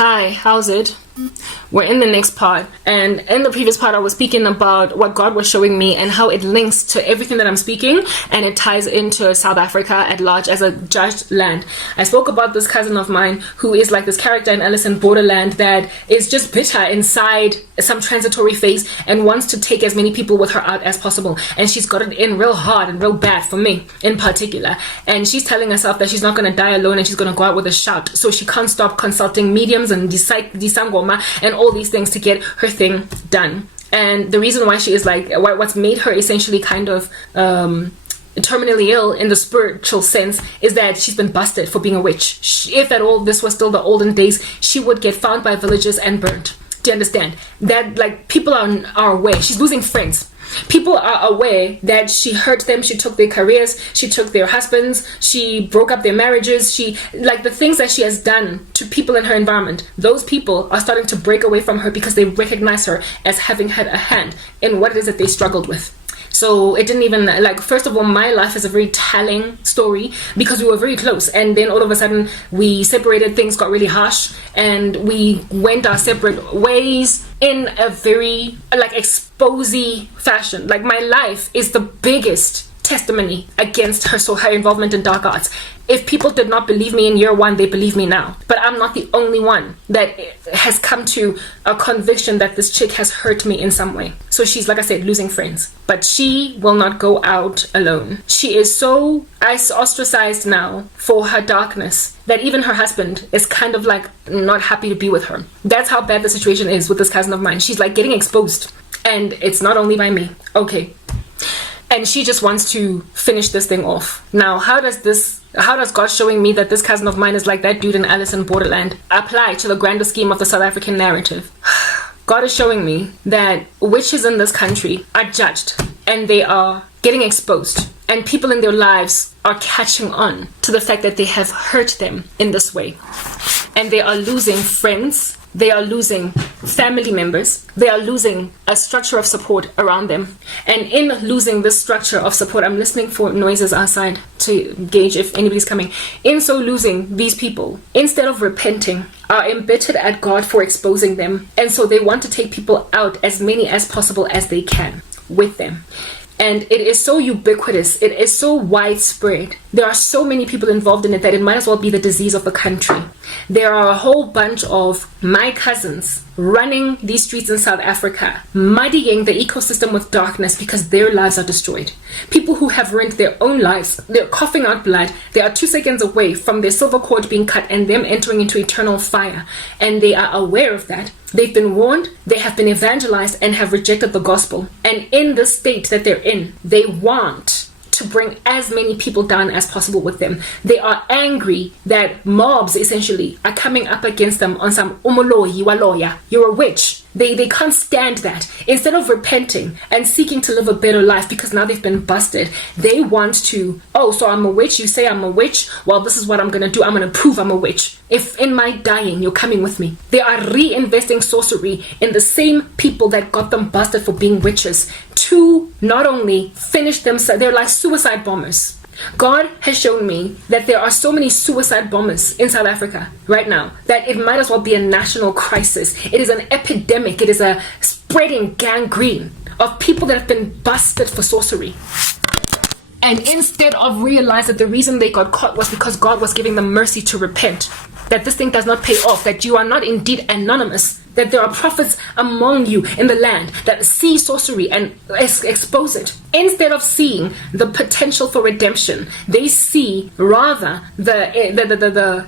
Hi, how's it? We're in the next part, and in the previous part I was speaking about what God was showing me and how it links to everything that I'm speaking, and it ties into South Africa at large as a judged land. I spoke about this cousin of mine who is like this character in Alice in Borderland that is just bitter inside some transitory phase and wants to take as many people with her out as possible, and she's got it in real hard and real bad for me in particular, and she's telling herself that she's not going to die alone and she's going to go out with a shout, so she can't stop consulting mediums and disangoma and all these things to get her thing done. And the reason why she is like, what's made her essentially kind of terminally ill in the spiritual sense is that she's been busted for being a witch. If at all this was still the olden days, she would get found by villagers and burnt. Do you understand? That like people are aware. She's losing friends. People are aware that she hurt them, she took their careers, she took their husbands, she broke up their marriages, she like the things that she has done to people in her environment. Those people are starting to break away from her because they recognize her as having had a hand in what it is that they struggled with. So it didn't even, like, first of all, my life is a very telling story because we were very close, and then all of a sudden we separated, things got really harsh, and we went our separate ways in a very, like, exposy fashion. Like, my life is the biggest testimony against her, so her involvement in dark arts. If people did not believe me in year one, they believe me now. But I'm not the only one that has come to a conviction that this chick has hurt me in some way. So she's, like I said, losing friends. But she will not go out alone. She is so ostracized now for her darkness that even her husband is kind of like not happy to be with her. That's how bad the situation is with this cousin of mine. She's like getting exposed. And it's not only by me. Okay. And she just wants to finish this thing off. Now, how does God showing me that this cousin of mine is like that dude in Alice in Borderland apply to the grander scheme of the South African narrative? God is showing me that witches in this country are judged and they are getting exposed, and people in their lives are catching on to the fact that they have hurt them in this way, and they are losing friends. They are losing family members. They are losing a structure of support around them. And in losing this structure of support, I'm listening for noises outside to gauge if anybody's coming. In so losing these people, instead of repenting, are embittered at God for exposing them. And so they want to take people out, as many as possible as they can, with them. And it is so ubiquitous. It is so widespread. There are so many people involved in it that it might as well be the disease of the country. There are a whole bunch of my cousins running these streets in South Africa, muddying the ecosystem with darkness because their lives are destroyed. People who have ruined their own lives, they're coughing out blood. They are 2 seconds away from their silver cord being cut and them entering into eternal fire. And they are aware of that. They've been warned, they have been evangelized and have rejected the gospel. And in the state that they're in, they want to bring as many people down as possible with them. They are angry that mobs essentially are coming up against them on some umoloyi waloya, you're a witch. They can't stand that. Instead of repenting and seeking to live a better life because now they've been busted, they want to, oh, so I'm a witch, you say I'm a witch, well, this is what I'm going to do, I'm going to prove I'm a witch. If in my dying you're coming with me. They are reinvesting sorcery in the same people that got them busted for being witches to not only finish themselves, they're like suicide bombers. God has shown me that there are so many suicide bombers in South Africa right now that it might as well be a national crisis. It is an epidemic. It is a spreading gangrene of people that have been busted for sorcery. And instead of realize that the reason they got caught was because God was giving them mercy to repent, that this thing does not pay off, that you are not indeed anonymous, that there are prophets among you in the land that see sorcery and expose it. Instead of seeing the potential for redemption, they see rather the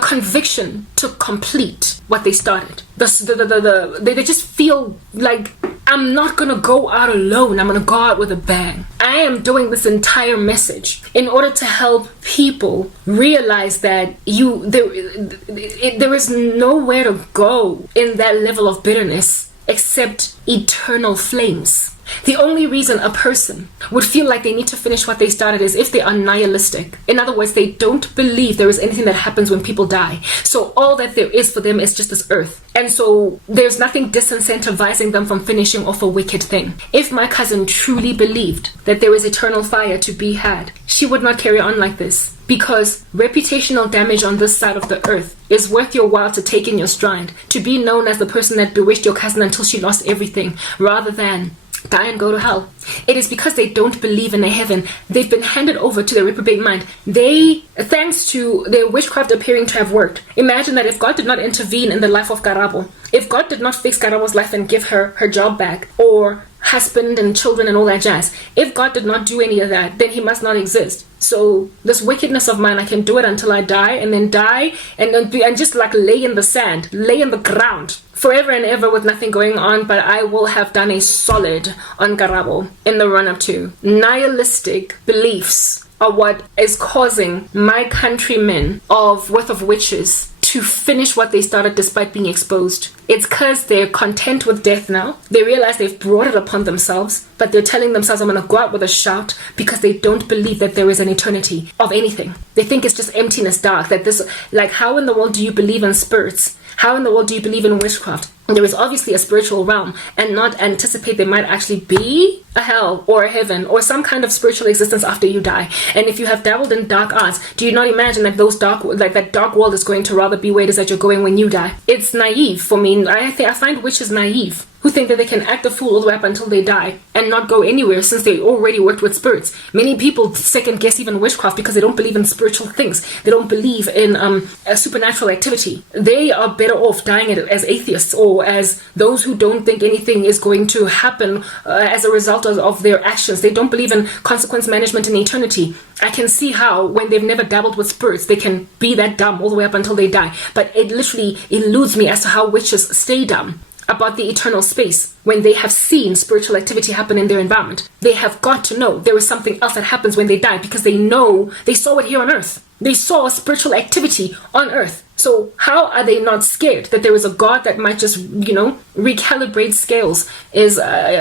conviction to complete what they started. They just feel like, I'm not going to go out alone. I'm going to go out with a bang. I am doing this entire message in order to help people realize that there is nowhere to go in that level of bitterness except eternal flames. The only reason a person would feel like they need to finish what they started is if they are nihilistic. In other words, they don't believe there is anything that happens when people die. So all that there is for them is just this earth. And so there's nothing disincentivizing them from finishing off a wicked thing. If my cousin truly believed that there is eternal fire to be had, she would not carry on like this. Because reputational damage on this side of the earth is worth your while to take in your stride, to be known as the person that bewitched your cousin until she lost everything, rather than die and go to hell. It is because they don't believe in a heaven. They've been handed over to their reprobate mind. They, thanks to their witchcraft appearing to have worked. Imagine that if God did not intervene in the life of Karabo, if God did not fix Karabo's life and give her her job back, or husband and children and all that jazz, if God did not do any of that, then he must not exist. So this wickedness of mine, I can do it until I die, and then die and just like lay in the sand, lay in the ground forever and ever with nothing going on, but I will have done a solid on Karabo in the run-up to. Nihilistic beliefs are what is causing my countrymen of worth of witches to finish what they started despite being exposed. It's because they're content with death now. They realize they've brought it upon themselves, but they're telling themselves, I'm going to go out with a shout, because they don't believe that there is an eternity of anything. They think it's just emptiness, dark. That this, like, how in the world do you believe in spirits? How in the world do you believe in witchcraft? There is obviously a spiritual realm, and not anticipate there might actually be a hell or a heaven or some kind of spiritual existence after you die. And if you have dabbled in dark arts, do you not imagine that that dark world is going to rather be where it is that you're going when you die? It's naive for me. I find witches naive, who think that they can act a fool all the way up until they die and not go anywhere since they already worked with spirits. Many people second guess even witchcraft because they don't believe in spiritual things. They don't believe in a supernatural activity. They are better off dying as atheists, or as those who don't think anything is going to happen as a result of their actions. They don't believe in consequence management in eternity. I can see how when they've never dabbled with spirits, they can be that dumb all the way up until they die. But it literally eludes me as to how witches stay dumb about the eternal space when they have seen spiritual activity happen in their environment. They have got to know there is something else that happens when they die, because they know they saw it here on earth. They saw spiritual activity on earth. So how are they not scared that there is a God that might just, recalibrate scales is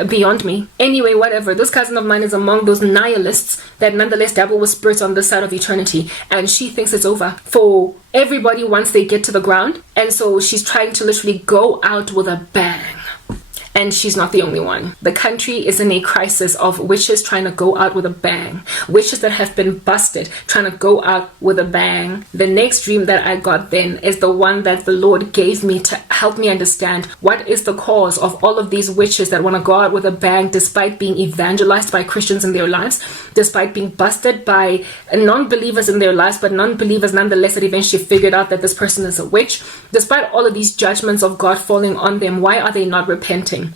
beyond me. Anyway, whatever. This cousin of mine is among those nihilists that nonetheless dabble with spirits on this side of eternity. And she thinks it's over for everybody once they get to the ground. And so she's trying to literally go out with a bang. And she's not the only one. The country is in a crisis of witches trying to go out with a bang. Witches that have been busted trying to go out with a bang. The next dream that I got then is the one that the Lord gave me to help me understand what is the cause of all of these witches that want to go out with a bang despite being evangelized by Christians in their lives, despite being busted by non-believers in their lives, but non-believers nonetheless that eventually figured out that this person is a witch. Despite all of these judgments of God falling on them, why are they not repenting?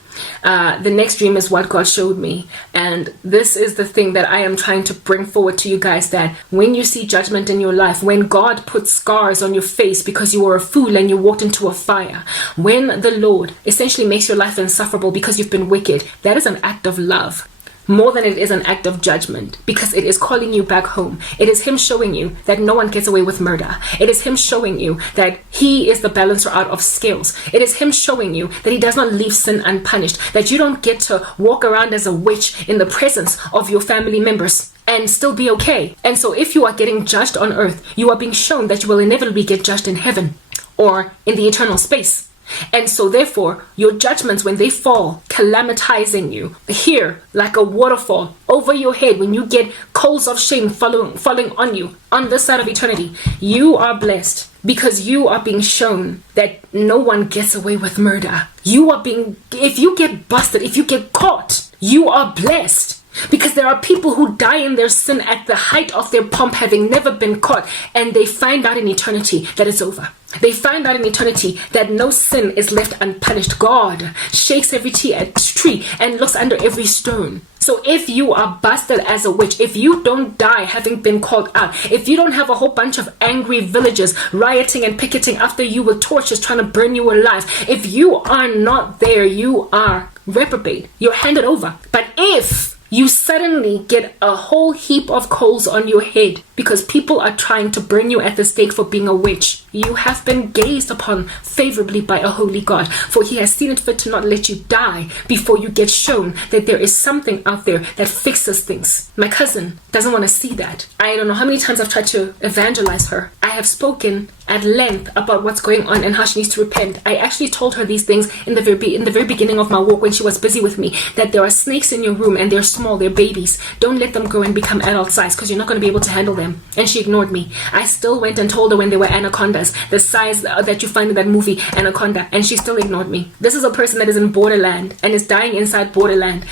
The next dream is what God showed me, and this is the thing that I am trying to bring forward to you guys, that when you see judgment in your life, when God puts scars on your face because you were a fool and you walked into a fire, when the Lord essentially makes your life insufferable because you've been wicked, that is an act of love more than it is an act of judgment, because it is calling you back home. It is him showing you that no one gets away with murder. It is him showing you that he is the balancer out of scales. It is him showing you that he does not leave sin unpunished, that you don't get to walk around as a witch in the presence of your family members and still be okay. And so if you are getting judged on earth, you are being shown that you will inevitably get judged in heaven or in the eternal space. And so therefore, your judgments, when they fall, calamitizing you here like a waterfall over your head, when you get coals of shame falling on you on this side of eternity, you are blessed because you are being shown that no one gets away with murder. If you get busted, if you get caught, you are blessed. Because there are people who die in their sin at the height of their pomp, having never been caught, and they find out in eternity that it's over. They find out in eternity that no sin is left unpunished. God shakes every tree and looks under every stone. So if you are busted as a witch, if you don't die having been called out, if you don't have a whole bunch of angry villagers rioting and picketing after you with torches trying to burn you alive, if you are not there, you are reprobate. You're handed over. But if you suddenly get a whole heap of coals on your head because people are trying to burn you at the stake for being a witch. You have been gazed upon favorably by a holy God, for he has seen it fit to not let you die before you get shown that there is something out there that fixes things. My cousin doesn't want to see that. I don't know how many times I've tried to evangelize her. I have spoken at length about what's going on and how she needs to repent. I actually told her these things in the very beginning of my walk when she was busy with me, that there are snakes in your room and they're small, they're babies. Don't let them grow and become adult size because you're not going to be able to handle them. And she ignored me. I still went and told her when they were anacondas, the size that you find in that movie Anaconda, and she still ignored me. This is a person that is in borderland and is dying inside borderland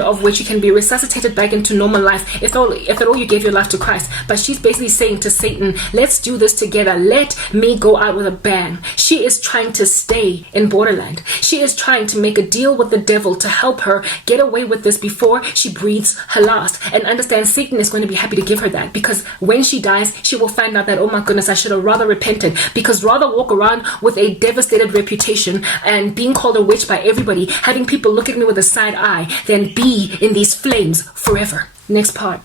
of which you can be resuscitated back into normal life if at all you gave your life to Christ. But she's basically saying to Satan, let's do this together. Let me go out with a bang. She is trying to stay in borderland. She is trying to make a deal with the devil to help her get away with this before she breathes her last, and understand Satan is going to be happy to give her that, because when she dies she will find out that, oh my goodness, I should have rather repented, because rather walk around with a devastated reputation and being called a witch by everybody, having people look at me with a side eye, than be in these flames forever. Next part.